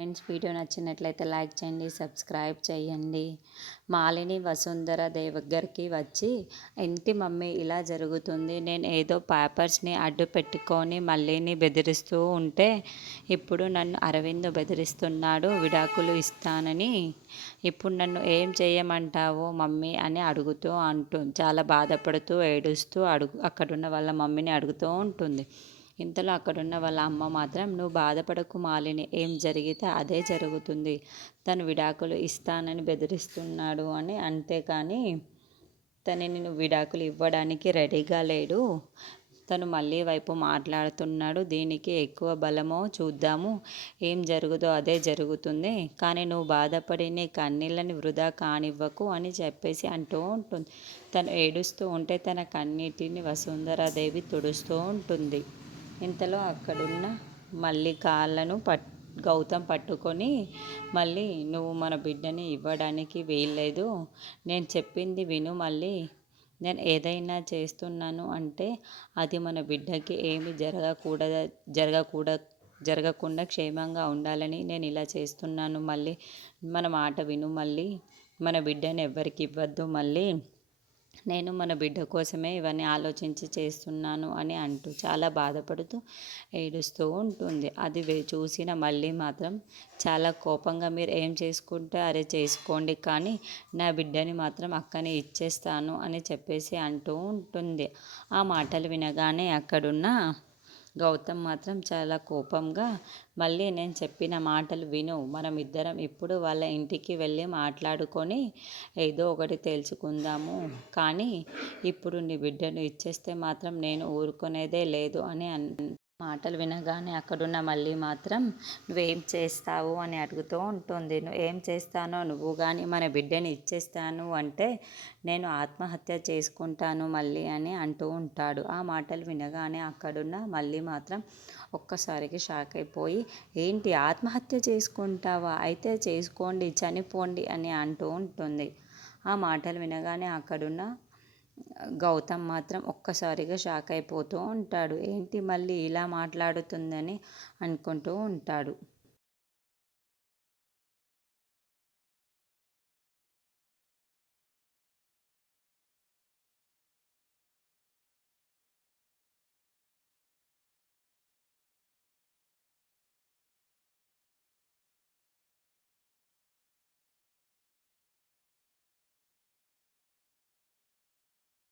Friends, video నచ్చినట్లయితే like చేయండి, subscribe చేయండి. మాలిని వసుంధర దగ్గరికి వచ్చి, ఏంటి మమ్మీ ఇలా జరుగుతుంది, నేను ఏదో పేపర్స్ని అడ్డు పెట్టుకొని మళ్ళీని బెదిరిస్తూ ఉంటే ఇప్పుడు నన్ను అరవింద్ బెదిరిస్తున్నాడు విడాకులు ఇస్తానని. ఇప్పుడు నన్ను ఏం చేయమంటావు మమ్మీ అని చాలా బాధపడుతూ ఏడుస్తూ అక్కడున్న వాళ్ళ మమ్మీని అడుగుతూ ఉంటుంది. ఇంతలో అక్కడున్న వాళ్ళ అమ్మ మాత్రం, నువ్వు బాధపడకు మాలిని, ఏం జరిగితే అదే జరుగుతుంది, తను విడాకులు ఇస్తానని బెదిరిస్తున్నాడు అని, అంతేకాని తనని నువ్వు విడాకులు ఇవ్వడానికి రెడీగా లేడు, తను మళ్ళీ వైపు మాట్లాడుతున్నాడు, దీనికి ఎక్కువ బలమో చూద్దాము, ఏం జరుగుదో అదే జరుగుతుంది, కానీ నువ్వు బాధపడి నీ కన్నీళ్ళని వృధా కానివ్వకు అని చెప్పేసి అంటూ ఉంటుంది. తను ఏడుస్తూ ఉంటే తన కన్నీటిని వసుంధరాదేవి తుడుస్తూ ఉంటుంది. ఇంతలో అక్కడున్న మళ్ళీ కాళ్ళను గౌతమ్ పట్టుకొని, మళ్ళీ నువ్వు మన బిడ్డని ఇవ్వడానికి వీల్లేదు, నేను చెప్పింది విను, మళ్ళీ నేను ఏదైనా చేస్తున్నాను అంటే అది మన బిడ్డకి ఏమి జరగకుండా క్షేమంగా ఉండాలని నేను ఇలా చేస్తున్నాను, మళ్ళీ మన మాట విను, మళ్ళీ మన బిడ్డని ఎవ్వరికి ఇవ్వద్దు, మళ్ళీ నేను మన బిడ్డ కోసమే ఇవన్నీ ఆలోచించి చేస్తున్నాను అని అంటూ చాలా బాధపడుతూ ఏడుస్తూ ఉంటుంది. అది చూసిన మళ్ళీ మాత్రం చాలా కోపంగా, మీరు ఏం చేసుకుంటే అరే చేసుకోండి, కానీ నా బిడ్డని మాత్రం అక్కనే ఇచ్చేస్తాను అని చెప్పేసి అంటూ ఉంటుంది. ఆ మాటలు వినగానే అక్కడున్న గౌతమ్ మాత్రం చాలా కోపంగా, మళ్ళీ నేను చెప్పిన మాటలు విను, మనం ఇద్దరం ఇప్పుడు వాళ్ళ ఇంటికి వెళ్ళి మాట్లాడుకొని ఏదో ఒకటి తేల్చుకుందాము, కానీ ఇప్పుడు నీ బిడ్డను ఇచ్చేస్తే మాత్రం నేను ఊరుకునేదే లేదు అని మాటలు వినగానే అక్కడున్న మళ్ళీ మాత్రం, నువ్వేం చేస్తావు అని అడుగుతూ ఉంటుంది. నువ్వు ఏం చేస్తానో, నువ్వు కానీ మన బిడ్డని ఇచ్చేస్తాను అంటే నేను ఆత్మహత్య చేసుకుంటాను మళ్ళీ అని అంటూ ఉంటాడు. ఆ మాటలు వినగానే అక్కడున్న మళ్ళీ మాత్రం ఒక్కసారికి షాక్ అయిపోయి, ఏంటి ఆత్మహత్య చేసుకుంటావా, అయితే చేసుకోండి, చనిపోండి అని అంటూ ఉంటుంది. ఆ మాటలు వినగానే అక్కడున్న గౌతమ్ మాత్రం ఒక్కసారిగా షాక్ అయిపోతూ ఉంటాడు. ఏంటి మళ్ళీ ఇలా మాట్లాడుతుందని అనుకుంటూ ఉంటాడు.